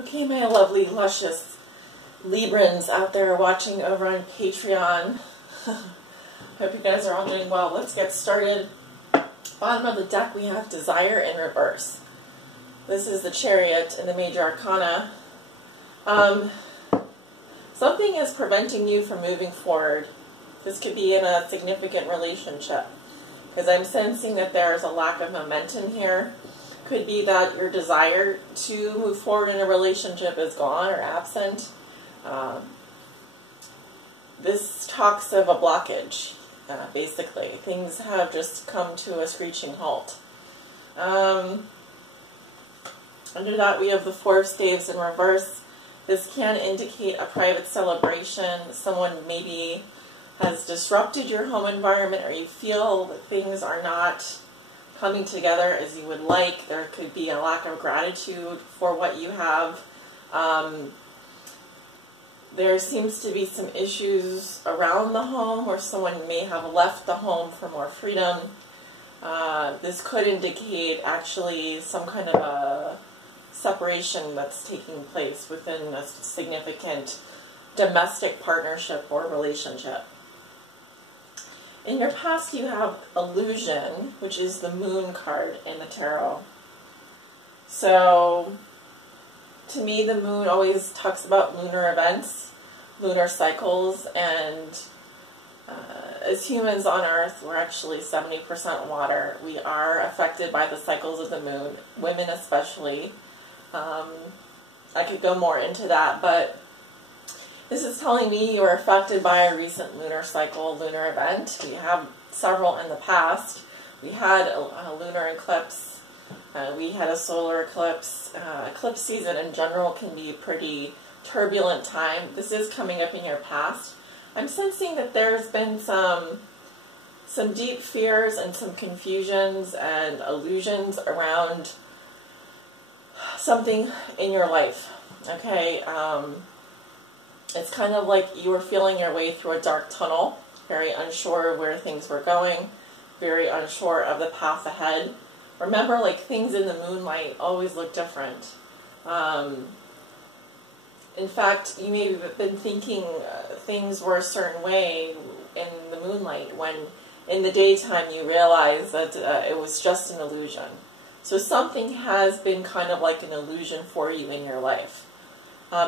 Okay, my lovely, luscious Librans out there watching over on Patreon. Hope you guys are all doing well. Let's get started. Bottom of the deck we have Desire in reverse. This is the Chariot in the Major Arcana. Something is preventing you from moving forward. This could be in a significant relationship, because I'm sensing that there's a lack of momentum here. Could be that your desire to move forward in a relationship is gone or absent. This talks of a blockage, basically. Things have just come to a screeching halt. Under that we have the Four of Staves in reverse. This can indicate a private celebration. Someone maybe has disrupted your home environment, or you feel that things are not coming together as you would like. There could be a lack of gratitude for what you have. There seems to be some issues around the home where someone may have left the home for more freedom. This could indicate actually some kind of a separation that's taking place within a significant domestic partnership or relationship. In your past you have Illusion, which is the Moon card in the tarot. So, to me the Moon always talks about lunar events, lunar cycles, and as humans on Earth, we're actually 70% water. We are affected by the cycles of the Moon, women especially. I could go more into that, but this is telling me you were affected by a recent lunar cycle, lunar event. We have several in the past. We had a lunar eclipse. We had a solar eclipse. Eclipse season in general can be a pretty turbulent time. This is coming up in your past. I'm sensing that there's been some deep fears and some confusions and illusions around something in your life. Okay, it's kind of like you were feeling your way through a dark tunnel, very unsure of where things were going, very unsure of the path ahead. Remember, like, things in the moonlight always look different. In fact, you may have been thinking things were a certain way in the moonlight, when in the daytime you realize that it was just an illusion. So something has been kind of like an illusion for you in your life.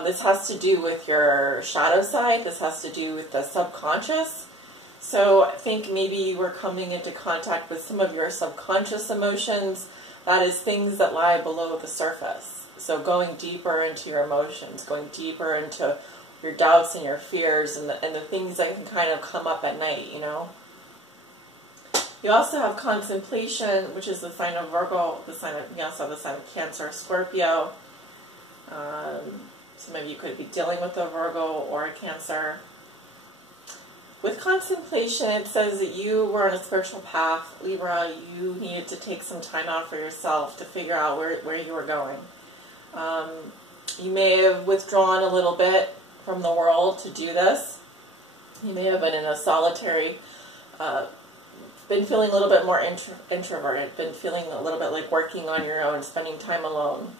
This has to do with your shadow side. This has to do with the subconscious. So I think maybe you were coming into contact with some of your subconscious emotions. That is things that lie below the surface. So going deeper into your emotions, going deeper into your doubts and your fears, and the things that can kind of come up at night, you know. You also have contemplation, which is the sign of Virgo. You also have the sign of Cancer, Scorpio. Some of you could be dealing with a Virgo or a Cancer. With contemplation, it says that you were on a spiritual path. Libra, you needed to take some time out for yourself to figure out where you were going. You may have withdrawn a little bit from the world to do this. You may have been in a solitary, been feeling a little bit more introverted, been feeling a little bit like working on your own, spending time alone.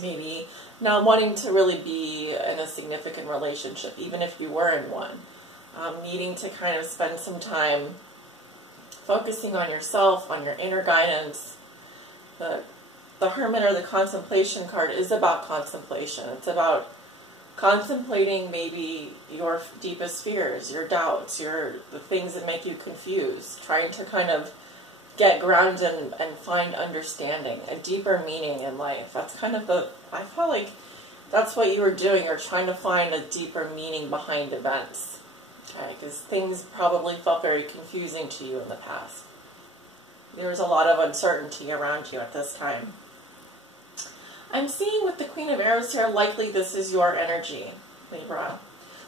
Maybe not wanting to really be in a significant relationship, even if you were in one. Needing to kind of spend some time focusing on yourself, on your inner guidance. The Hermit, or the Contemplation card, is about contemplation. It's about contemplating maybe your deepest fears, your doubts, the things that make you confused, trying to kind of get grounded and find understanding, a deeper meaning in life. That's kind of I felt like that's what you were doing. You're trying to find a deeper meaning behind events. Okay, because things probably felt very confusing to you in the past. There was a lot of uncertainty around you at this time. I'm seeing with the Queen of Arrows here, likely this is your energy, Libra.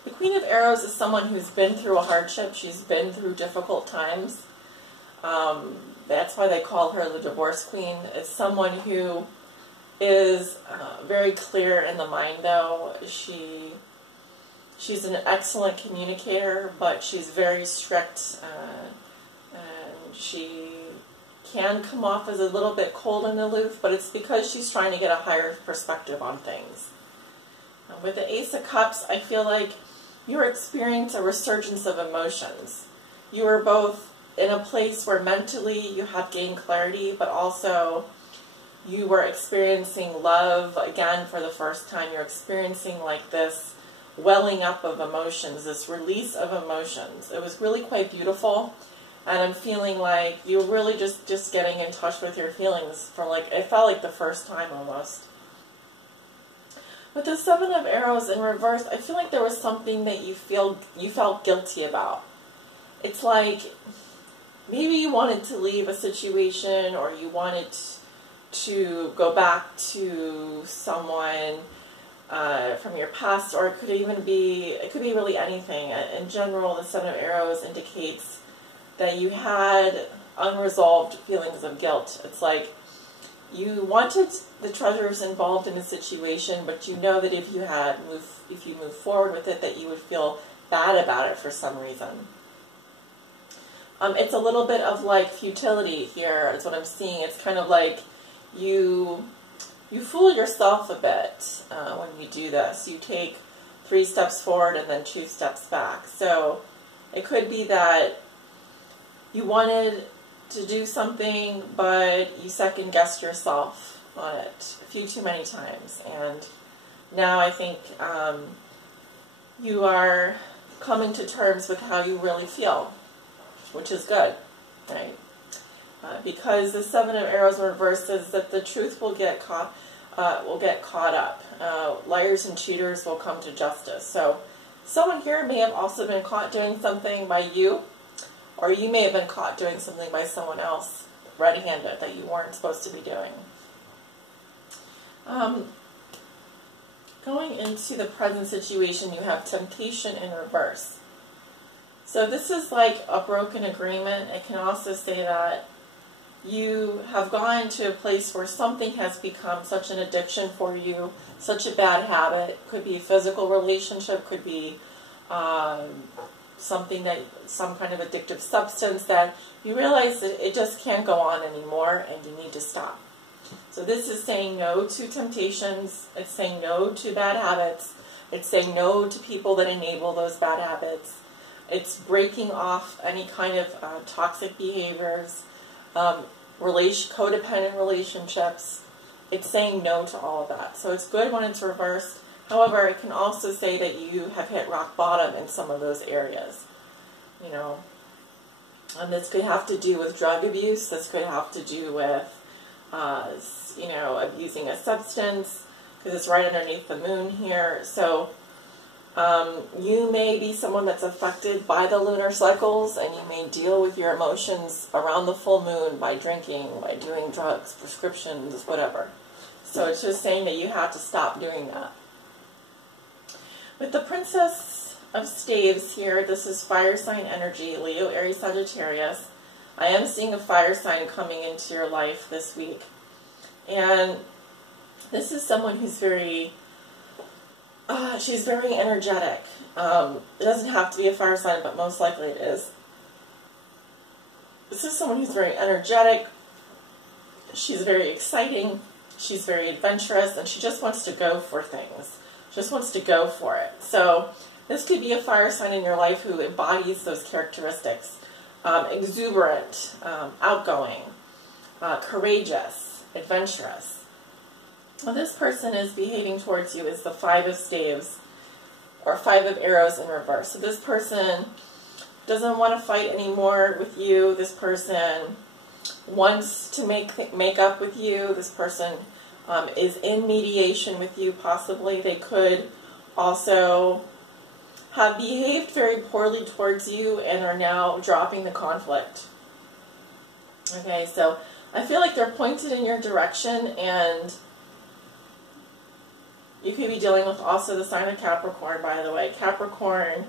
The Queen of Arrows is someone who's been through a hardship. She's been through difficult times. That's why they call her the Divorce Queen. It's someone who is very clear in the mind, though. She's an excellent communicator, but she's very strict, and she can come off as a little bit cold and aloof, but it's because she's trying to get a higher perspective on things. With the Ace of Cups, I feel like you're experiencing a resurgence of emotions. You are both in a place where mentally you have gained clarity, but also you were experiencing love again for the first time. You're experiencing like this welling up of emotions, this release of emotions. It was really quite beautiful, and I'm feeling like you're really just getting in touch with your feelings for like, it felt like the first time almost. With the Seven of Arrows in reverse, I feel like there was something that you felt guilty about. It's like maybe you wanted to leave a situation, or you wanted to go back to someone from your past, or it could be really anything. In general, the Seven of Arrows indicates that you had unresolved feelings of guilt. It's like you wanted the treasures involved in a situation, but you know that if you move forward with it, that you would feel bad about it for some reason. It's a little bit of like futility here, is what I'm seeing. It's kind of like you fool yourself a bit when you do this. You take 3 steps forward and then 2 steps back. So it could be that you wanted to do something, but you second-guessed yourself on it a few too many times. And now I think you are coming to terms with how you really feel, which is good, right? Because the Seven of Arrows in reverse says that the truth will get caught up. Liars and cheaters will come to justice. So someone here may have also been caught doing something by you, or you may have been caught doing something by someone else red-handed that you weren't supposed to be doing. Going into the present situation, you have temptation in reverse. So this is like a broken agreement. It can also say that you have gone to a place where something has become such an addiction for you, such a bad habit. Could be a physical relationship, could be some kind of addictive substance, that you realize that it just can't go on anymore and you need to stop. So this is saying no to temptations. It's saying no to bad habits. It's saying no to people that enable those bad habits. It's breaking off any kind of toxic behaviors, codependent relationships. It's saying no to all of that. So it's good when it's reversed. However, it can also say that you have hit rock bottom in some of those areas. You know, and this could have to do with drug abuse. This could have to do with, you know, abusing a substance, because it's right underneath the moon here. So you may be someone that's affected by the lunar cycles, and you may deal with your emotions around the full moon by drinking, by doing drugs, prescriptions, whatever. So it's just saying that you have to stop doing that. With the Princess of Staves here, this is fire sign energy, Leo, Aries, Sagittarius. I am seeing a fire sign coming into your life this week. And this is someone who's very, she's very energetic. It doesn't have to be a fire sign, but most likely it is. This is someone who's very energetic. She's very exciting. She's very adventurous, and she just wants to go for things. Just wants to go for it. So this could be a fire sign in your life who embodies those characteristics. Exuberant, outgoing, courageous, adventurous. Well, this person is behaving towards you as the Five of Staves, or Five of Arrows in reverse. So this person doesn't want to fight anymore with you. This person wants to make up with you. This person is in mediation with you, possibly. They could also have behaved very poorly towards you and are now dropping the conflict. Okay, so I feel like they're pointed in your direction, and you could be dealing with also the sign of Capricorn, by the way. Capricorn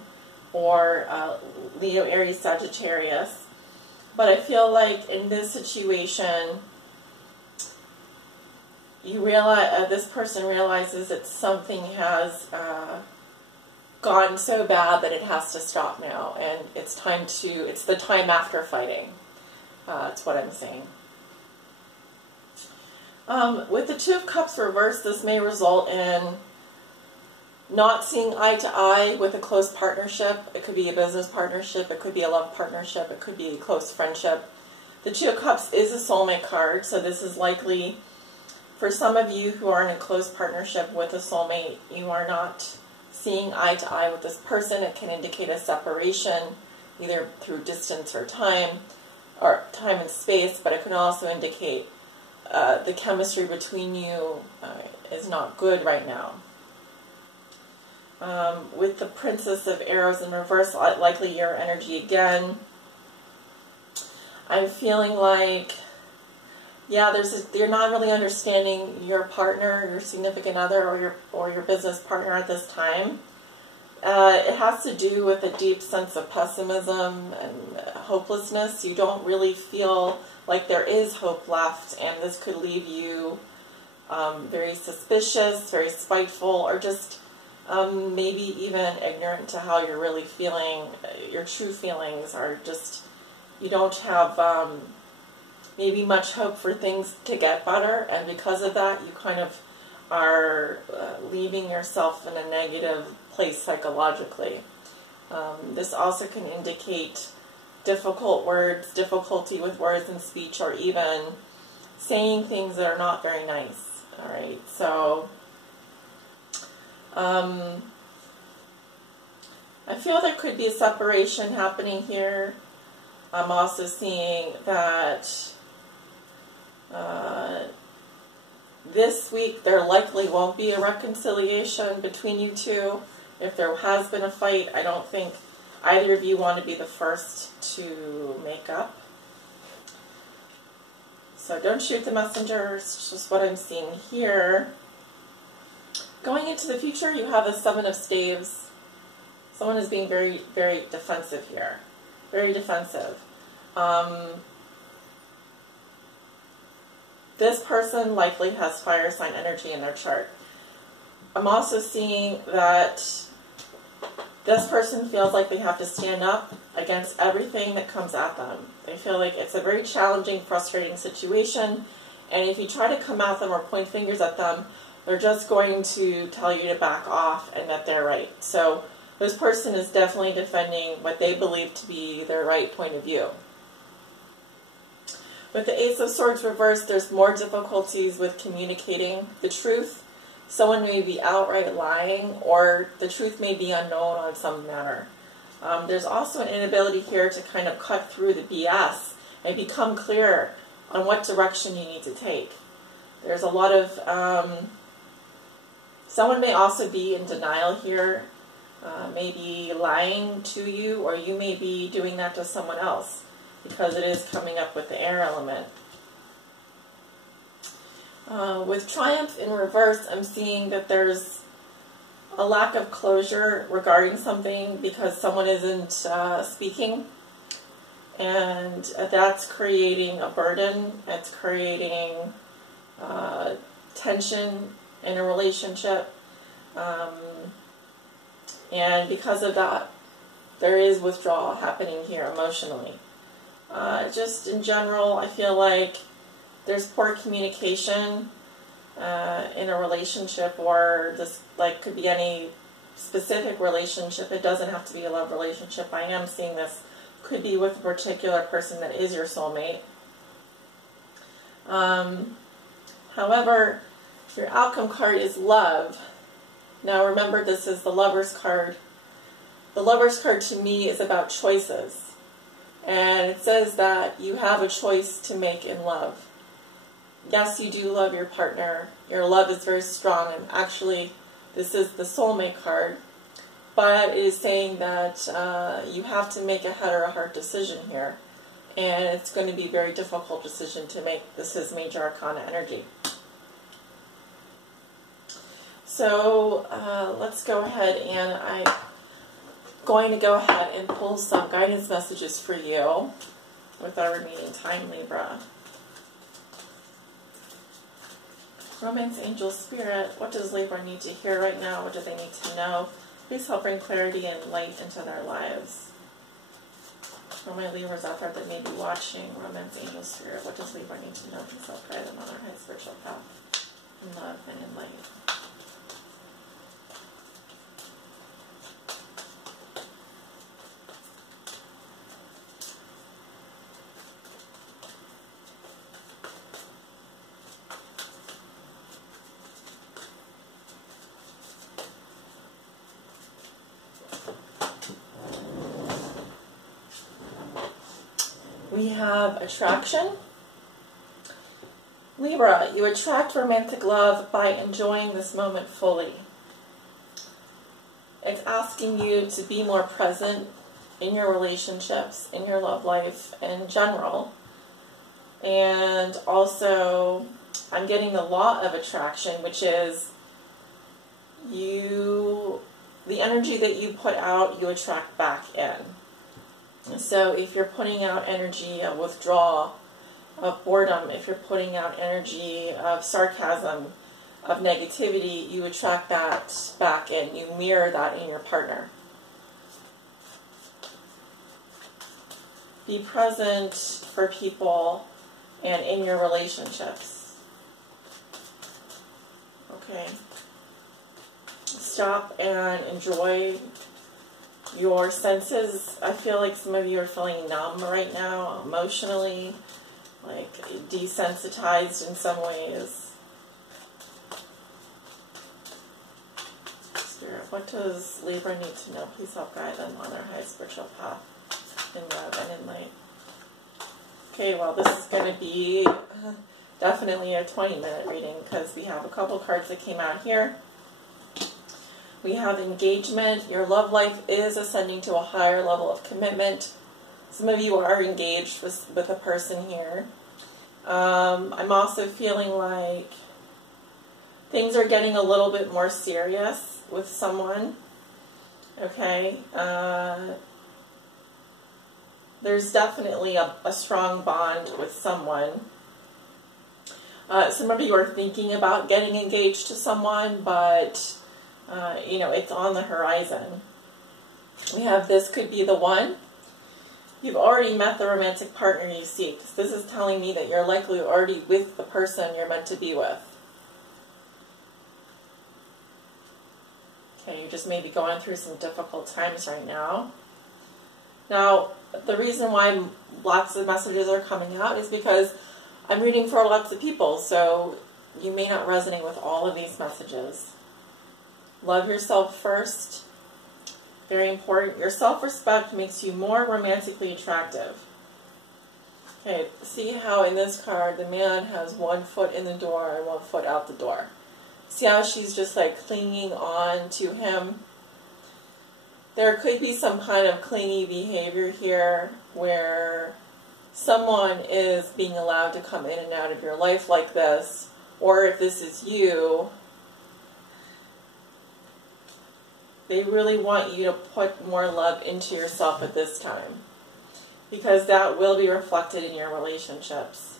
or Leo, Aries, Sagittarius. But I feel like in this situation, you realize, this person realizes that something has gone so bad that it has to stop now, and it's the time after fighting. That's what I'm saying. With the Two of Cups reversed, this may result in not seeing eye to eye with a close partnership. It could be a business partnership, it could be a love partnership, it could be a close friendship. The Two of Cups is a soulmate card, so this is likely for some of you who are in a close partnership with a soulmate. You are not seeing eye to eye with this person. It can indicate a separation, either through distance or time and space, but it can also indicate the chemistry between you is not good right now. With the Princess of Arrows in reverse, likely your energy again. I'm feeling like, yeah, you're not really understanding your partner, your significant other, or your business partner at this time. It has to do with a deep sense of pessimism and hopelessness. You don't really feel like there is hope left, and this could leave you very suspicious, very spiteful, or just maybe even ignorant to how you're really feeling. Your true feelings are just, you don't have maybe much hope for things to get better, and because of that you kind of are leaving yourself in a negative place psychologically. This also can indicate difficult words, difficulty with words and speech, or even saying things that are not very nice. All right, so I feel there could be a separation happening here. I'm also seeing that this week there likely won't be a reconciliation between you two. If there has been a fight, I don't think either of you want to be the first to make up. So don't shoot the messenger, it's just what I'm seeing here. Going into the future, you have a Seven of Staves. Someone is being very, very defensive here. Very defensive. This person likely has fire sign energy in their chart. I'm also seeing that this person feels like they have to stand up against everything that comes at them. They feel like it's a very challenging, frustrating situation, and if you try to come at them or point fingers at them, they're just going to tell you to back off and that they're right. So this person is definitely defending what they believe to be their right point of view. With the Ace of Swords reversed, there's more difficulties with communicating the truth. Someone may be outright lying, or the truth may be unknown on some matter. There's also an inability here to kind of cut through the BS and become clear on what direction you need to take. There's a lot of, someone may also be in denial here, maybe lying to you, or you may be doing that to someone else, because it is coming up with the air element. With Triumph in reverse, I'm seeing that there's a lack of closure regarding something because someone isn't speaking, and that's creating a burden. It's creating tension in a relationship, and because of that, there is withdrawal happening here emotionally. Just in general, I feel like there's poor communication in a relationship, or this could be any specific relationship. It doesn't have to be a love relationship. I am seeing this could be with a particular person that is your soulmate. However, your outcome card is love. Now remember, this is the Lover's card. The Lover's card to me is about choices. And it says that you have a choice to make in love. Yes, you do love your partner. Your love is very strong, and actually this is the soulmate card, but it is saying that you have to make a head or a heart decision here, and it's going to be a very difficult decision to make. This is Major Arcana energy. So let's go ahead, and I'm going to go ahead and pull some guidance messages for you with our remaining time, Libra. Romance, Angel, Spirit, what does Libra need to hear right now? What do they need to know? Please help bring clarity and light into their lives. For my Libras out there that may be watching, Romance Angel Spirit, what does Libra need to know to self-guide them on their high spiritual path in love and in light? We have attraction. Libra, you attract romantic love by enjoying this moment fully. It's asking you to be more present in your relationships, in your love life in general. And also, I'm getting the law of attraction, which is the energy that you put out, you attract back in. So if you're putting out energy of withdrawal, of boredom, if you're putting out energy of sarcasm, of negativity, you attract that back in. You mirror that in your partner. Be present for people and in your relationships. Okay. Stop and enjoy your senses. I feel like some of you are feeling numb right now, emotionally, like desensitized in some ways. Spirit, what does Libra need to know? Please help guide them on their high spiritual path in love and in light. Okay, well, this is going to be definitely a 20-minute reading because we have a couple cards that came out here. We have engagement. Your love life is ascending to a higher level of commitment. Some of you are engaged with a person here. I'm also feeling like things are getting a little bit more serious with someone. Okay. There's definitely a strong bond with someone. Some of you are thinking about getting engaged to someone, but you know, it's on the horizon. We have this could be the one. You've already met the romantic partner you seek. This is telling me that you're likely already with the person you're meant to be with. Okay, you just may be going through some difficult times right now. Now, the reason why lots of messages are coming out is because I'm reading for lots of people, so you may not resonate with all of these messages. Love yourself first. Very important. Your self-respect makes you more romantically attractive. Okay, see how in this card the man has one foot in the door and one foot out the door. See how she's just like clinging on to him? There could be some kind of clingy behavior here where someone is being allowed to come in and out of your life like this, or if this is you, they really want you to put more love into yourself at this time, because that will be reflected in your relationships.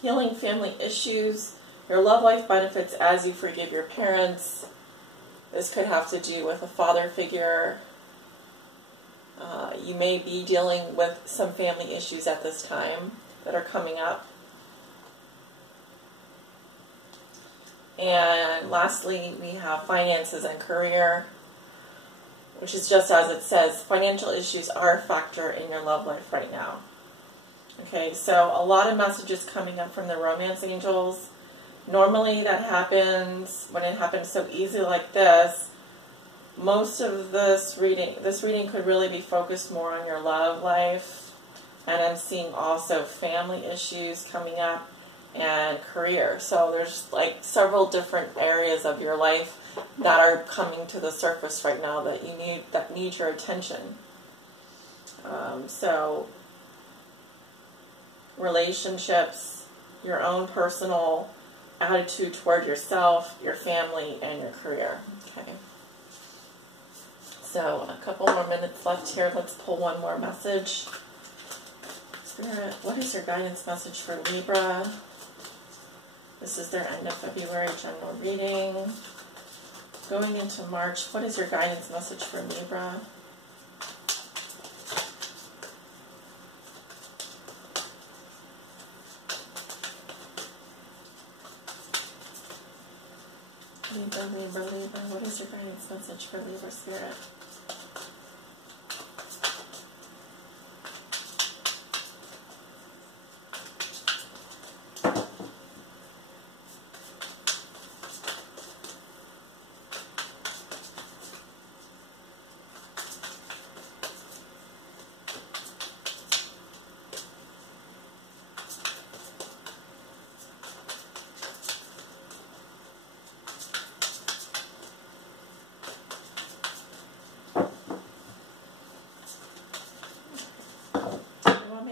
Healing family issues. Your love life benefits as you forgive your parents. This could have to do with a father figure. You may be dealing with some family issues at this time that are coming up. And lastly, we have finances and career, which is just as it says, financial issues are a factor in your love life right now. Okay, so a lot of messages coming up from the romance angels. Normally that happens when it happens so easily like this. Most of this reading could really be focused more on your love life. And I'm seeing also family issues coming up and career. So there's like several different areas of your life that are coming to the surface right now that need your attention. So relationships, your own personal attitude toward yourself, your family, and your career. Okay. So a couple more minutes left here. Let's pull one more message. Spirit, what is your guidance message for Libra? This is their end of February general reading. Going into March, what is your guidance message for Libra? Libra, Libra, Libra. What is your guidance message for Libra Spirit?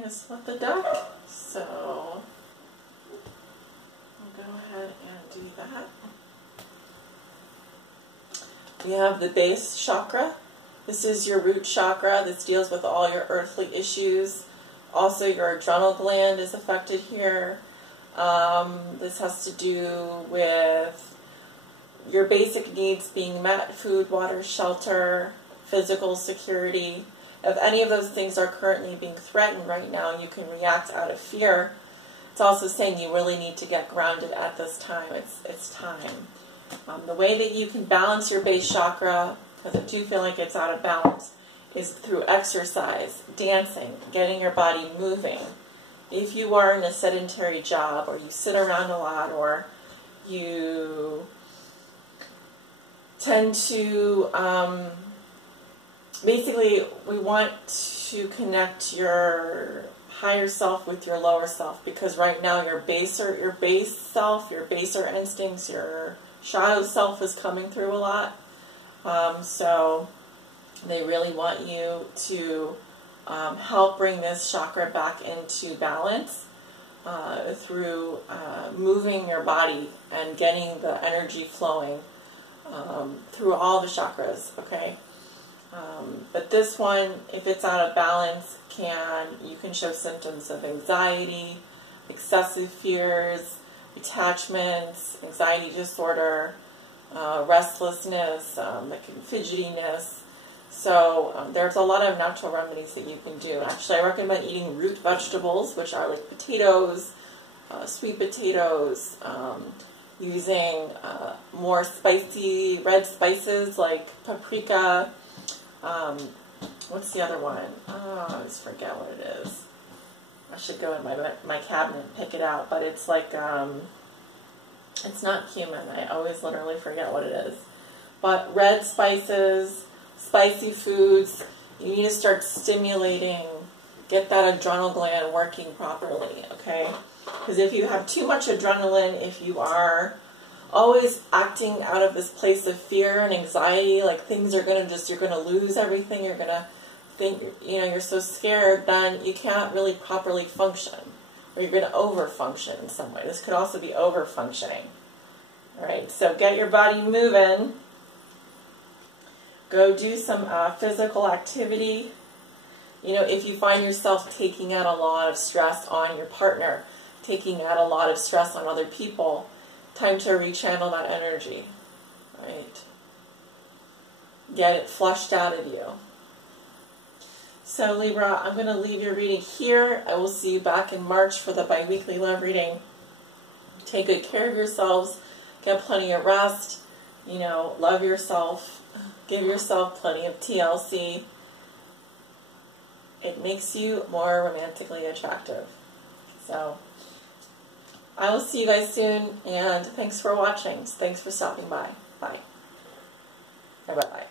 Split the deck, so I'll go ahead and do that. You have the base chakra. This is your root chakra. This deals with all your earthly issues. Also, your adrenal gland is affected here. This has to do with your basic needs being met: food, water, shelter, physical security. If any of those things are currently being threatened right now, you can react out of fear. It's also saying you really need to get grounded at this time. It's time. The way that you can balance your base chakra, because I do feel like it's out of balance, is through exercise, dancing, getting your body moving. If you are in a sedentary job, or you sit around a lot, or you tend to... basically, we want to connect your higher self with your lower self, because right now your base self, your baser instincts, your shadow self is coming through a lot. So they really want you to help bring this chakra back into balance through moving your body and getting the energy flowing through all the chakras, okay? But this one, if it's out of balance, you can show symptoms of anxiety, excessive fears, attachments, anxiety disorder, restlessness, fidgetiness. So there's a lot of natural remedies that you can do. Actually, I recommend eating root vegetables, which are like potatoes, sweet potatoes, using more spicy red spices like paprika. What's the other one? Oh, I always forget what it is. I should go in my cabinet and pick it out, but it's like, it's not cumin. I always literally forget what it is. But red spices, spicy foods, you need to start stimulating, get that adrenal gland working properly, okay? Because if you have too much adrenaline, if you are always acting out of this place of fear and anxiety, like things are going to you're going to lose everything, you're going to think, you're so scared, then you can't really properly function, or you're going to over-function in some way. This could also be over-functioning. All right, so get your body moving. Go do some physical activity. If you find yourself taking out a lot of stress on your partner, taking out a lot of stress on other people, time to rechannel that energy, right? Get it flushed out of you. So Libra, I'm going to leave your reading here. I will see you back in March for the bi-weekly love reading. Take good care of yourselves. Get plenty of rest. Love yourself. Give yourself plenty of TLC. It makes you more romantically attractive. So I will see you guys soon, and thanks for watching. Thanks for stopping by. Bye. Bye-bye.